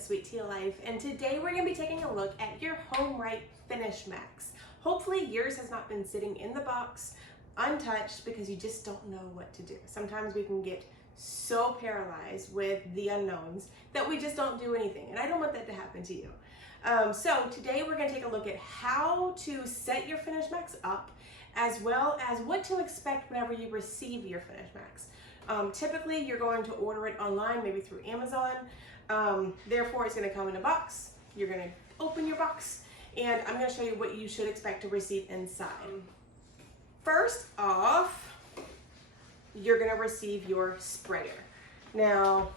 Sweet Tea Life, and today we're going to be taking a look at your HomeRight Finish Max. Hopefully yours has not been sitting in the box untouched because you just don't know what to do. Sometimes we can get so paralyzed with the unknowns that we just don't do anything, and I don't want that to happen to you. So today we're going to take a look at how to set your Finish Max up, as well as what to expect whenever you receive your Finish Max. Typically you're going to order it online, maybe through Amazon. Therefore it's going to come in a box. You're going to open your box, and I'm going to show you what you should expect to receive inside. First off, you're going to receive your sprayer. Now,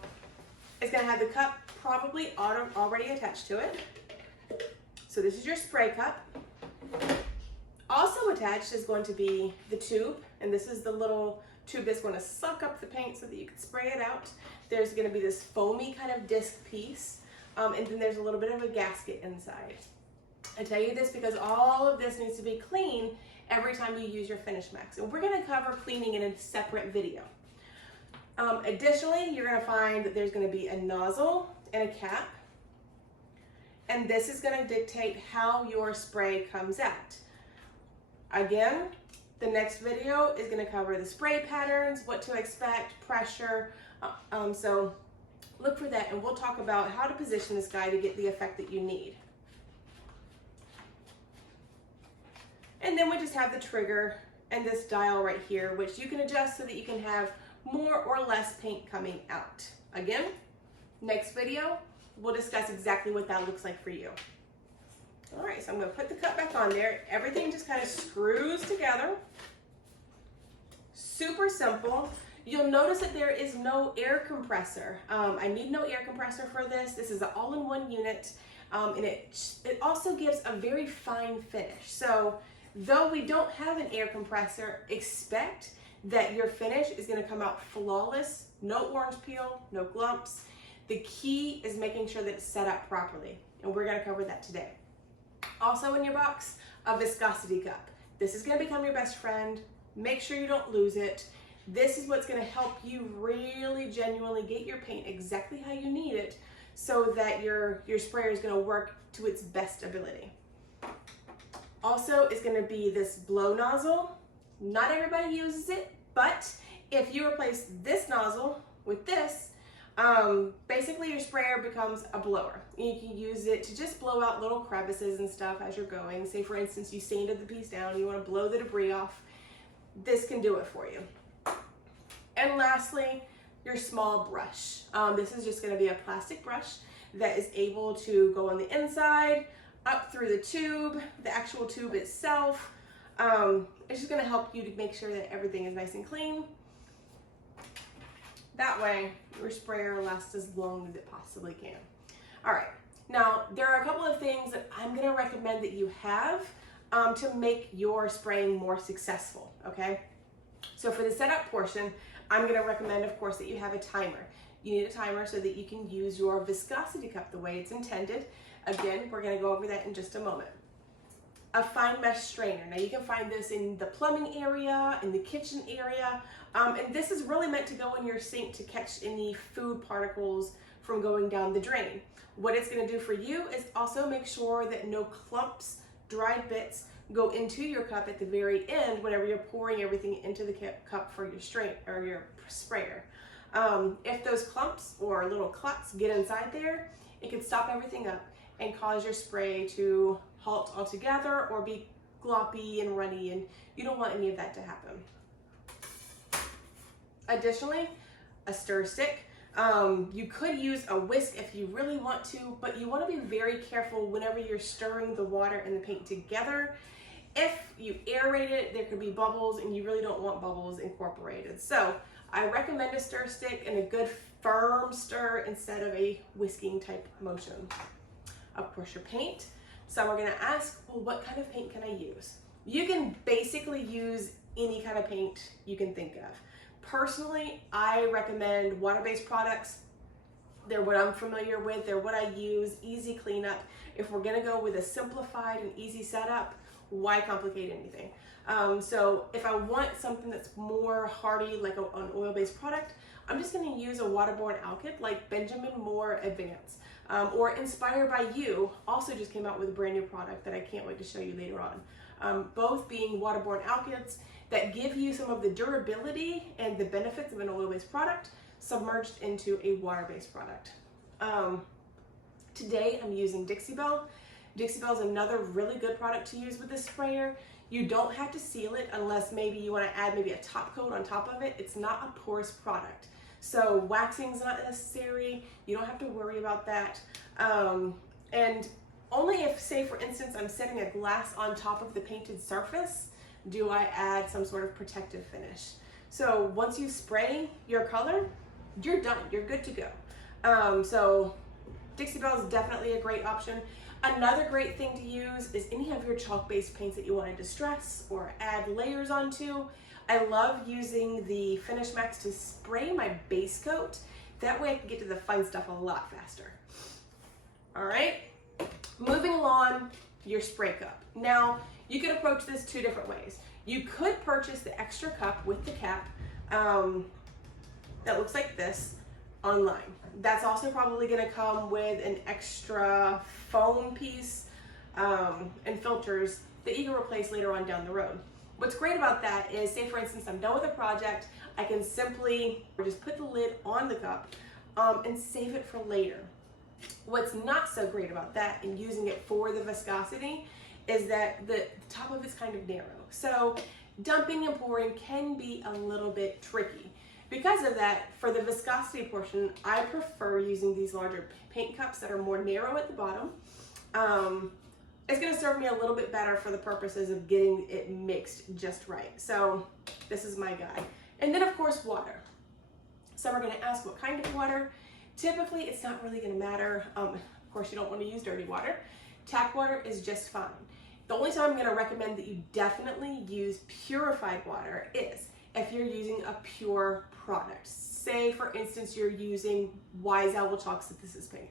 it's going to have the cup probably already attached to it. So this is your spray cup. Also attached is going to be the tube, and this is the little tube that's going to suck up the paint so that you can spray it out. There's going to be this foamy kind of disc piece, and then there's a little bit of a gasket inside. I tell you this because all of this needs to be clean every time you use your Finish Max, and we're going to cover cleaning in a separate video. Additionally, you're going to find that there's going to be a nozzle and a cap, and this is going to dictate how your spray comes out. Again, the next video is going to cover the spray patterns, what to expect, pressure, so look for that, and we'll talk about how to position this guy to get the effect that you need. And then we just have the trigger and this dial right here, which you can adjust so that you can have more or less paint coming out. Again, next video, we'll discuss exactly what that looks like for you. All right, so I'm going to put the cup back on there. Everything just kind of screws together. Super simple. You'll notice that there is no air compressor. I need no air compressor for this. This is an all-in-one unit, and it also gives a very fine finish. So though we don't have an air compressor, expect that your finish is going to come out flawless. No orange peel, no glumps. The key is making sure that it's set up properly, and we're going to cover that today. Also in your box, a Viscosity Cup. This is going to become your best friend. Make sure you don't lose it. This is what's going to help you really genuinely get your paint exactly how you need it, so that your sprayer is going to work to its best ability. Also is going to be this blow nozzle. Not everybody uses it, but if you replace this nozzle with this, basically your sprayer becomes a blower. You can use it to just blow out little crevices and stuff as you're going. Say for instance you sanded the piece down, you want to blow the debris off. This can do it for you. And lastly, your small brush. This is just going to be a plastic brush that is able to go on the inside, up through the tube, the actual tube itself. It's just going to help you to make sure that everything is nice and clean. That way, your sprayer lasts as long as it possibly can. All right, now there are a couple of things that I'm going to recommend that you have to make your spraying more successful, okay? So for the setup portion, I'm going to recommend, of course, that you have a timer. You need a timer so that you can use your Viscosity Cup the way it's intended. Again, we're going to go over that in just a moment. A fine mesh strainer. Now you can find this in the plumbing area, in the kitchen area, and this is really meant to go in your sink to catch any food particles from going down the drain. What it's going to do for you is also make sure that no clumps, dried bits go into your cup at the very end whenever you're pouring everything into the cup for your strain or your sprayer. If those clumps or little clots get inside there, it can stop everything up and cause your spray to halt altogether or be gloppy and runny, and you don't want any of that to happen. Additionally, a stir stick. You could use a whisk if you really want to, but you want to be very careful whenever you're stirring the water and the paint together. If you aerate it, there could be bubbles, and you really don't want bubbles incorporated. So I recommend a stir stick and a good firm stir instead of a whisking type motion. Of course, your paint. Some are going to ask, well, what kind of paint can I use? You can basically use any kind of paint you can think of. Personally, I recommend water-based products. They're what I'm familiar with. They're what I use. Easy cleanup. If we're going to go with a simplified and easy setup, why complicate anything? So if I want something that's more hardy, like an oil-based product, I'm just going to use a waterborne alkyd like Benjamin Moore Advance. or Inspired by You also just came out with a brand new product that I can't wait to show you later on. Both being waterborne alkyds that give you some of the durability and the benefits of an oil-based product submerged into a water-based product. Today I'm using Dixie Belle. Dixie Belle is another really good product to use with this sprayer. You don't have to seal it unless maybe you want to add maybe a top coat on top of it. It's not a porous product. So waxing is not necessary. You don't have to worry about that. And only if, say for instance, I'm setting a glass on top of the painted surface, do I add some sort of protective finish. So once you spray your color, you're done, you're good to go. So Dixie Belle is definitely a great option. Another great thing to use is any of your chalk-based paints that you want to distress or add layers onto. I love using the Finish Max to spray my base coat. That way I can get to the fun stuff a lot faster. All right, moving along, your spray cup. Now, you can approach this two different ways. You could purchase the extra cup with the cap that looks like this online. That's also probably gonna come with an extra foam piece and filters that you can replace later on down the road. What's great about that is, say for instance, I'm done with a project, I can simply just put the lid on the cup and save it for later. What's not so great about that and using it for the viscosity is that the top of it's kind of narrow. So dumping and pouring can be a little bit tricky. Because of that, for the viscosity portion, I prefer using these larger paint cups that are more narrow at the bottom. It's gonna serve me a little bit better for the purposes of getting it mixed just right. So this is my guy. And then of course, water. Some are gonna ask what kind of water. Typically, it's not really gonna matter. Of course, you don't wanna use dirty water. Tap water is just fine. The only time I'm gonna recommend that you definitely use purified water is if you're using a pure product. Say for instance, you're using Wise Owl chalk synthesis paint.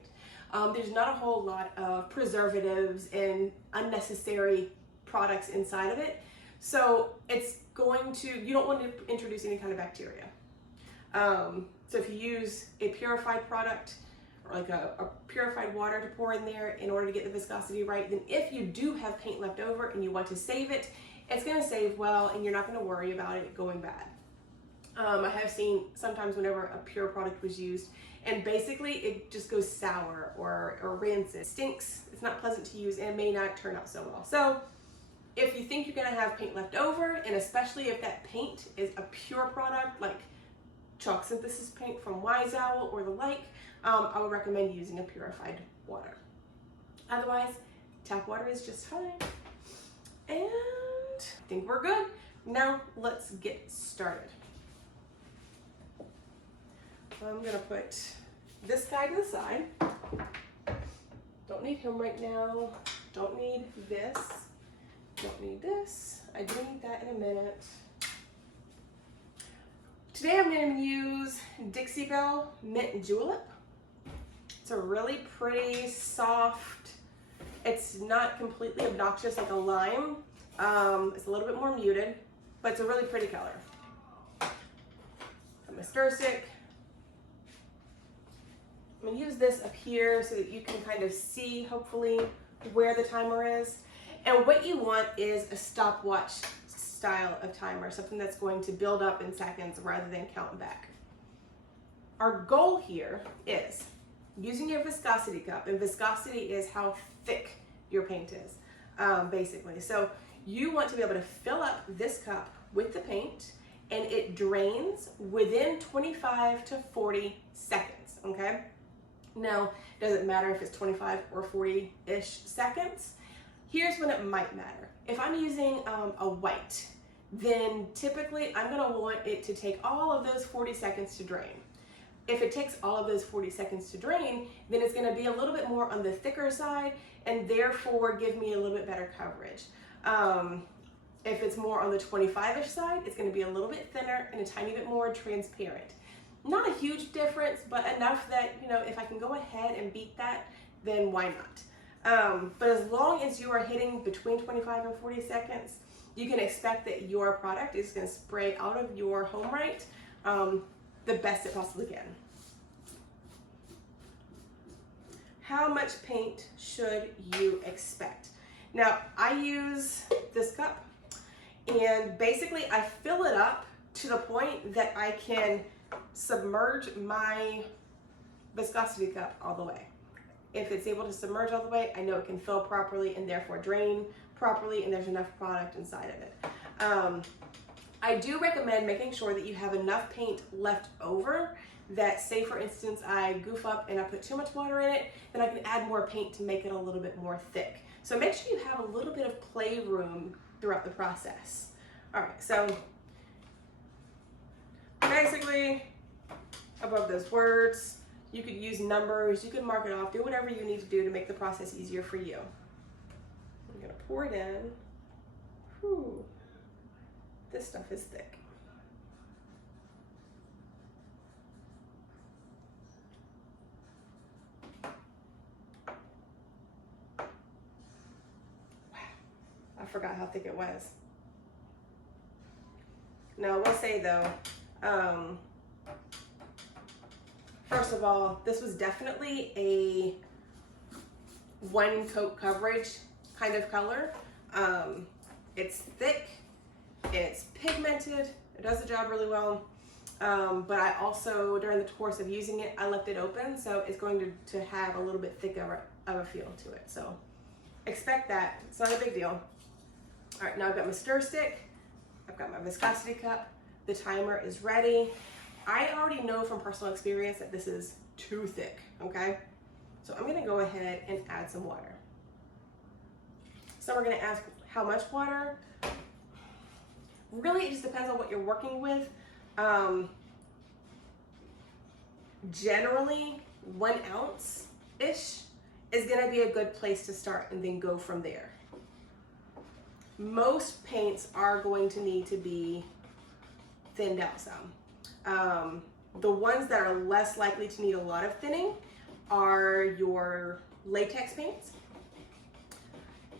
There's not a whole lot of preservatives and unnecessary products inside of it. So it's going to, you don't want to introduce any kind of bacteria. So if you use a purified product or like a purified water to pour in there in order to get the viscosity right, then if you do have paint left over and you want to save it, it's going to save well and you're not going to worry about it going bad. I have seen sometimes whenever a pure product was used and basically it just goes sour or rancid. It stinks, it's not pleasant to use, and it may not turn out so well. So if you think you're gonna have paint left over, and especially if that paint is a pure product like chalk synthesis paint from Wise Owl or the like, I would recommend using a purified water. Otherwise, tap water is just fine. And I think we're good. Now let's get started. I'm gonna put this guy to the side. Don't need him right now. Don't need this. Don't need this. I do need that in a minute. Today I'm gonna use Dixie Belle Mint Julep. It's a really pretty, soft, it's not completely obnoxious like a lime. It's a little bit more muted, but it's a really pretty color. I'm a stir stick. I'm gonna use this up here so that you can kind of see, hopefully, where the timer is. And what you want is a stopwatch style of timer, something that's going to build up in seconds rather than counting back. Our goal here is using your viscosity cup, and viscosity is how thick your paint is, basically. So you want to be able to fill up this cup with the paint and it drains within 25 to 40 seconds, okay? Now, does it matter if it's 25 or 40-ish seconds? Here's when it might matter. If I'm using a white, then typically I'm gonna want it to take all of those 40 seconds to drain. If it takes all of those 40 seconds to drain, then it's gonna be a little bit more on the thicker side and therefore give me a little bit better coverage. If it's more on the 25-ish side, it's gonna be a little bit thinner and a tiny bit more transparent. Not a huge difference, but enough that, you know, if I can go ahead and beat that, then why not? But as long as you are hitting between 25 and 40 seconds, you can expect that your product is going to spray out of your HomeRight the best it possibly can. how much paint should you expect? Now, I use this cup, and basically I fill it up to the point that I can submerge my viscosity cup all the way. If it's able to submerge all the way, I know it can fill properly and therefore drain properly, and there's enough product inside of it. I do recommend making sure that you have enough paint left over that, say for instance, I goof up and I put too much water in it, then I can add more paint to make it a little bit more thick. So make sure you have a little bit of playroom throughout the process. All right, so basically above those words, you could use numbers, you can mark it off, do whatever you need to do to make the process easier for you. I'm gonna pour it in. Whew. This stuff is thick. I forgot how thick it was. Now, I will say though, first of all, this was definitely a one coat coverage kind of color. It's thick, it's pigmented, it does the job really well. But I also, during the course of using it, I left it open, so it's going to have a little bit thicker of a feel to it. So expect that, it's not a big deal. All right, now I've got my stir stick, I've got my viscosity cup, the timer is ready. I already know from personal experience that this is too thick, okay? So I'm gonna go ahead and add some water. So we're gonna ask how much water. Really, it just depends on what you're working with. Generally, 1 ounce-ish is gonna be a good place to start and then go from there. Most paints are going to need to be thinned out some. The ones that are less likely to need a lot of thinning are your latex paints.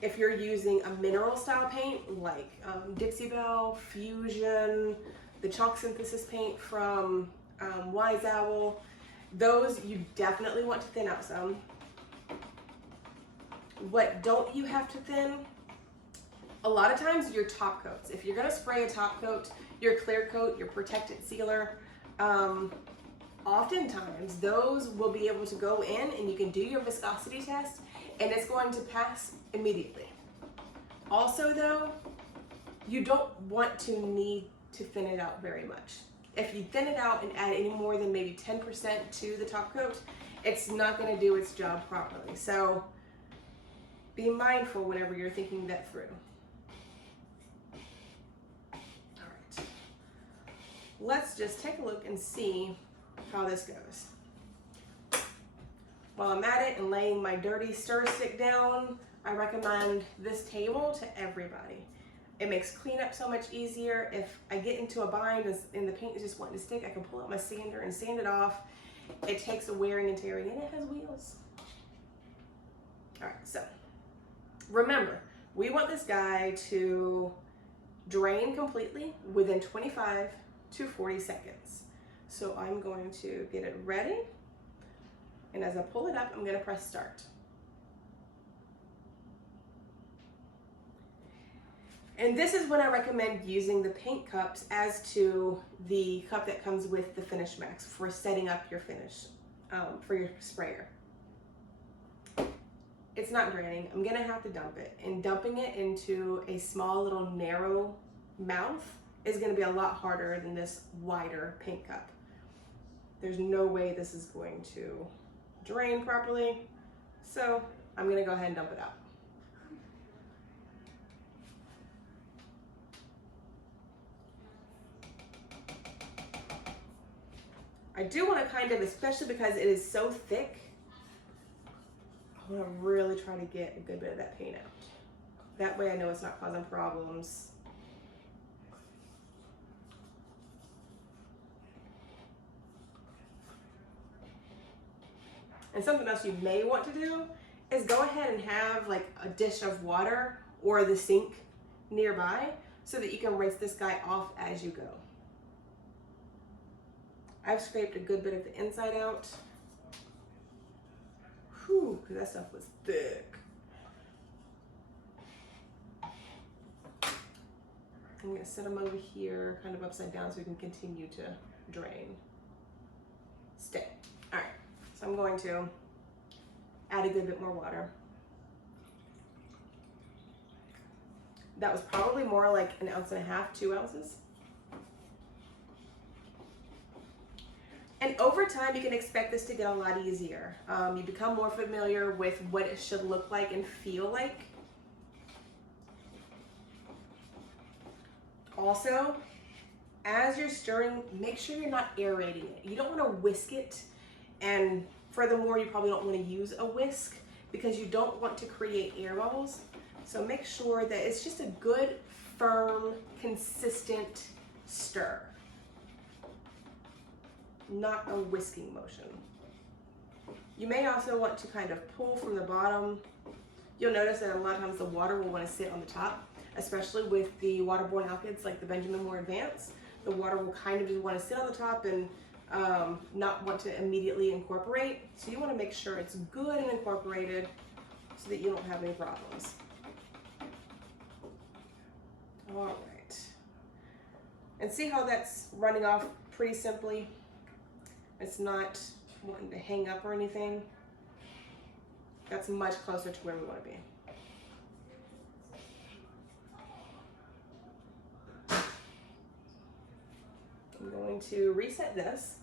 If you're using a mineral style paint like Dixie Belle, Fusion, the chalk synthesis paint from Wise Owl, those you definitely want to thin out some. What don't you have to thin? A lot of times your top coats. If you're gonna spray a top coat, your clear coat, your protectant sealer, oftentimes those will be able to go in and you can do your viscosity test and it's going to pass immediately. Also though, you don't want to need to thin it out very much. If you thin it out and add any more than maybe 10% to the top coat, it's not gonna do its job properly. So be mindful whenever you're thinking that through. Let's just take a look and see how this goes. While I'm at it and laying my dirty stir stick down, I recommend this table to everybody. It makes cleanup so much easier. If I get into a bind and the paint is just wanting to stick, I can pull out my sander and sand it off. It takes a wearing and tearing, and it has wheels. All right, so remember, we want this guy to drain completely within 25 to 40 seconds. So I'm going to get it ready. And as I pull it up, I'm gonna press start. And this is when I recommend using the paint cups as to the cup that comes with the Finish Max for setting up your finish for your sprayer. It's not draining, I'm gonna have to dump it. And dumping it into a small little narrow mouth is gonna be a lot harder than this wider paint cup. There's no way this is going to drain properly. So I'm gonna go ahead and dump it out. I do want to kind of, especially because it is so thick, I want to really try to get a good bit of that paint out. That way I know it's not causing problems. And something else you may want to do is go ahead and have like a dish of water or the sink nearby so that you can rinse this guy off as you go. I've scraped a good bit of the inside out. Whew, because that stuff was thick. I'm going to set them over here, kind of upside down, so we can continue to drain. Stay. All right, so I'm going to add a good bit more water. That was probably more like 1.5 ounces, 2 ounces. And over time, you can expect this to get a lot easier. You become more familiar with what it should look like and feel like. Also, as you're stirring, make sure you're not aerating it. You don't want to whisk it, and furthermore, you probably don't want to use a whisk because you don't want to create air bubbles. So make sure that it's just a good, firm, consistent stir, not a whisking motion. You may also want to kind of pull from the bottom. You'll notice that a lot of times the water will want to sit on the top, especially with the waterborne alkyds like the Benjamin Moore Advanced. The water will kind of just want to sit on the top and not want to immediately incorporate. So you want to make sure it's good and incorporated so that you don't have any problems. All right. And see how that's running off pretty simply? It's not wanting to hang up or anything. That's much closer to where we want to be. I'm going to reset this.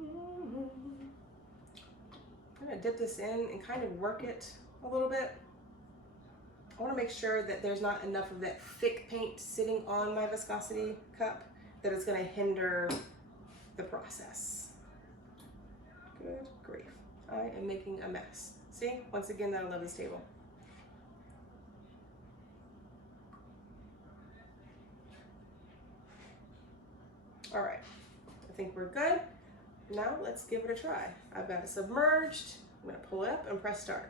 I'm going to dip this in and kind of work it a little bit. I want to make sure that there's not enough of that thick paint sitting on my viscosity cup that it's going to hinder the process. Good grief. I am making a mess. See, once again, that I love this table. All right, I think we're good. Now let's give it a try. I've got it submerged. I'm going to pull it up and press start.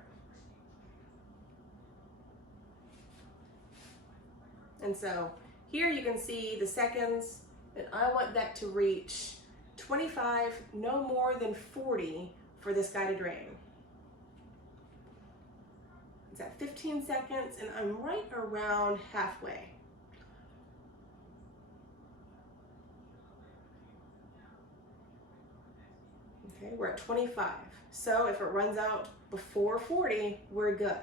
And so here you can see the seconds, and I want that to reach 25, no more than 40 for this guy to drain. It's at 15 seconds, and I'm right around halfway. Okay, we're at 25. So if it runs out before 40, we're good.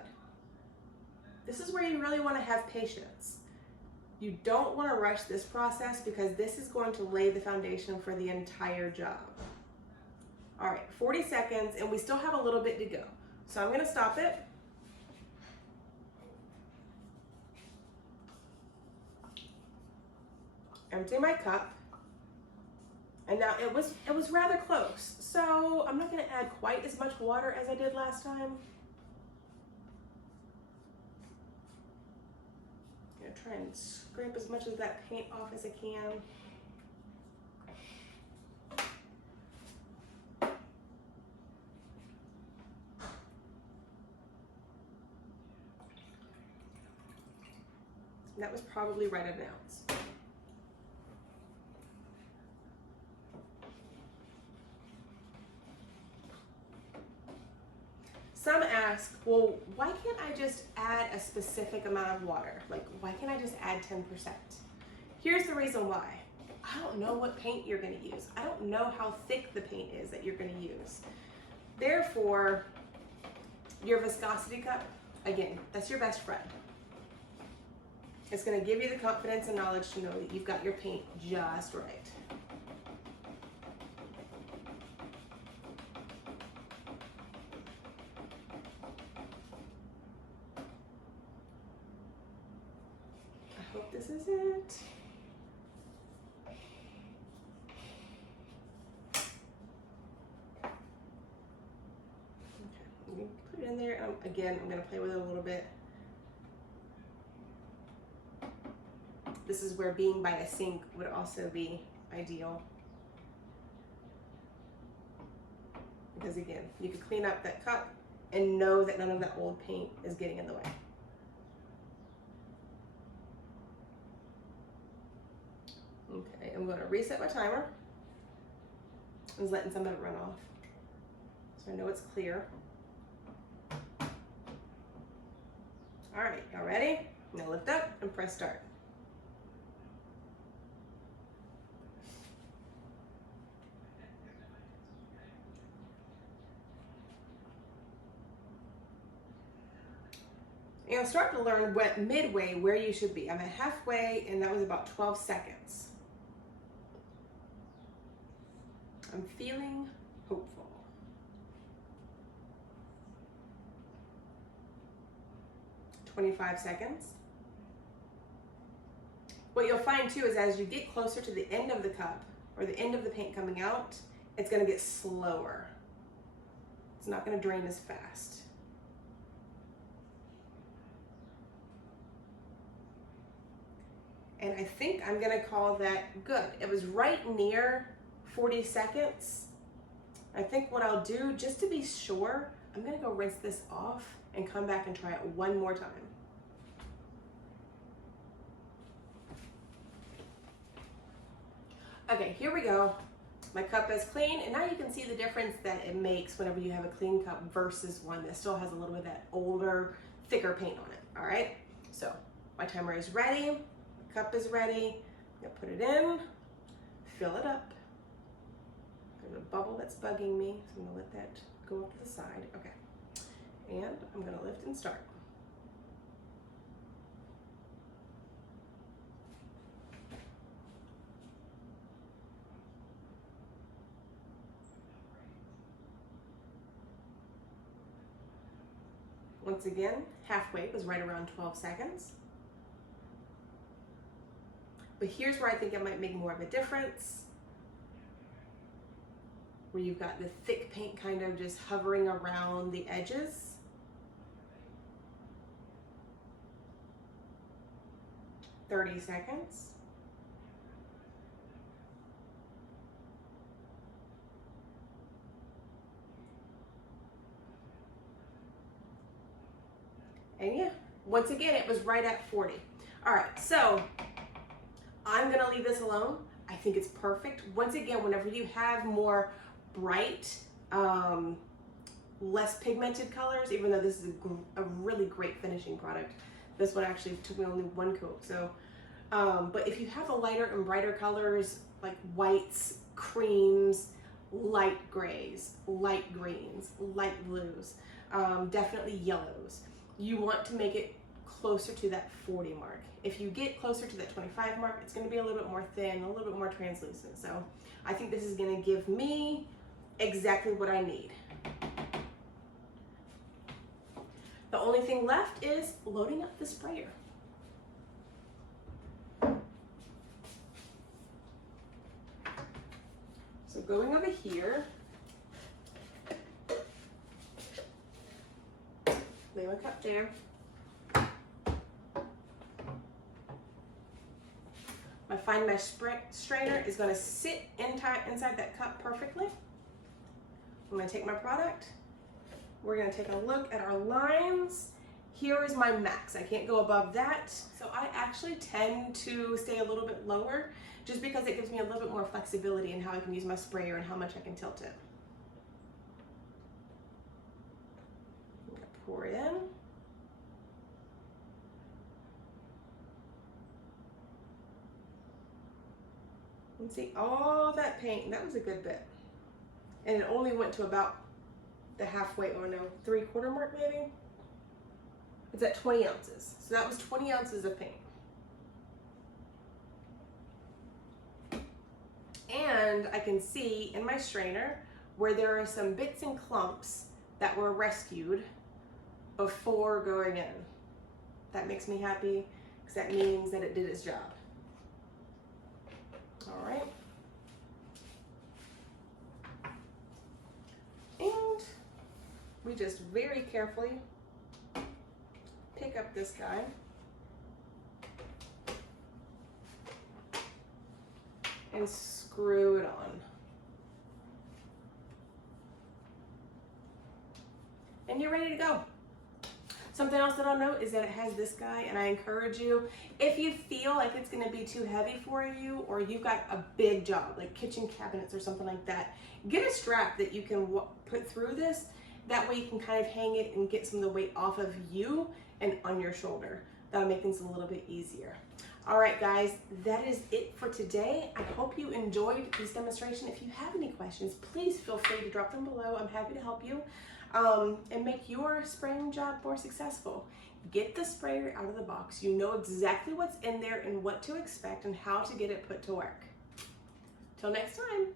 This is where you really want to have patience. You don't want to rush this process because this is going to lay the foundation for the entire job. All right, 40 seconds, and we still have a little bit to go. So I'm going to stop it. Empty my cup. And now it was rather close. So I'm not going to add quite as much water as I did last time. Try and scrape as much of that paint off as I can. And that was probably right at 1 ounce. Some ask, well, why can't I just add a specific amount of water? Like, why can't I just add 10%? Here's the reason why. I don't know what paint you're going to use. I don't know how thick the paint is that you're going to use. Therefore, your viscosity cup, again, that's your best friend. It's going to give you the confidence and knowledge to know that you've got your paint just right. This is it. Okay, you put it in there. Again, I'm going to play with it a little bit. This is where being by a sink would also be ideal. Because again, you could clean up that cup and know that none of that old paint is getting in the way. Okay, I'm going to reset my timer. I was letting some of it run off, so I know it's clear. All right, y'all ready? I'm gonna lift up and press start. You'll start to learn midway where you should be. I'm at halfway, and that was about 12 seconds. I'm feeling hopeful. "25 seconds. What you'll find too is as you get closer to the end of the cup or the end of the paint coming out, it's going to get slower. It's not going to drain as fast. And I think I'm going to call that good. It was right near 40 seconds. I think what I'll do, just to be sure, I'm going to go rinse this off and come back and try it one more time. Okay, here we go. My cup is clean, and now you can see the difference that it makes whenever you have a clean cup versus one that still has a little bit of that older, thicker paint on it. All right, so my timer is ready, my cup is ready. I'm gonna put it in, fill it up. There's a bubble that's bugging me, so I'm gonna let that go up to the side. Okay, and I'm gonna lift and start. Once again, halfway was right around 12 seconds. But here's where I think it might make more of a difference, where you've got the thick paint kind of just hovering around the edges. "30 seconds. And yeah, once again, it was right at 40. All right, so I'm gonna leave this alone. I think it's perfect. Once again, whenever you have more bright, less pigmented colors, even though this is a really great finishing product, this one actually took me only one coat. So, but if you have a lighter and brighter colors like whites, creams, light grays, light greens, light blues, definitely yellows, you want to make it closer to that 40 mark. If you get closer to that 25 mark, it's going to be a little bit more thin, a little bit more translucent. So I think this is going to give me exactly what I need. The only thing left is loading up the sprayer. So going over here, lay my cup there. My fine mesh strainer is going to sit inside that cup perfectly. I'm going to take my product. We're going to take a look at our lines. Here is my max. I can't go above that. So I actually tend to stay a little bit lower just because it gives me a little bit more flexibility in how I can use my sprayer and how much I can tilt it. I'm going to pour it in. And see all that paint, and that was a good bit. And it only went to about the halfway, or no, 3/4 mark maybe. It's at 20 ounces. So that was 20 ounces of paint. And I can see in my strainer where there are some bits and clumps that were rescued before going in. That makes me happy because that means that it did its job. All right. And we just very carefully pick up this guy. And screw it on. And you're ready to go. Something else that I'll note is that it has this guy, and I encourage you, if you feel like it's gonna be too heavy for you, or you've got a big job, like kitchen cabinets or something like that, get a strap that you can put through this. That way you can kind of hang it and get some of the weight off of you and on your shoulder. That'll make things a little bit easier. All right, guys, that is it for today. I hope you enjoyed this demonstration. If you have any questions, please feel free to drop them below. I'm happy to help you and make your spraying job more successful. Get the sprayer out of the box. You know exactly what's in there and what to expect and how to get it put to work. Till next time.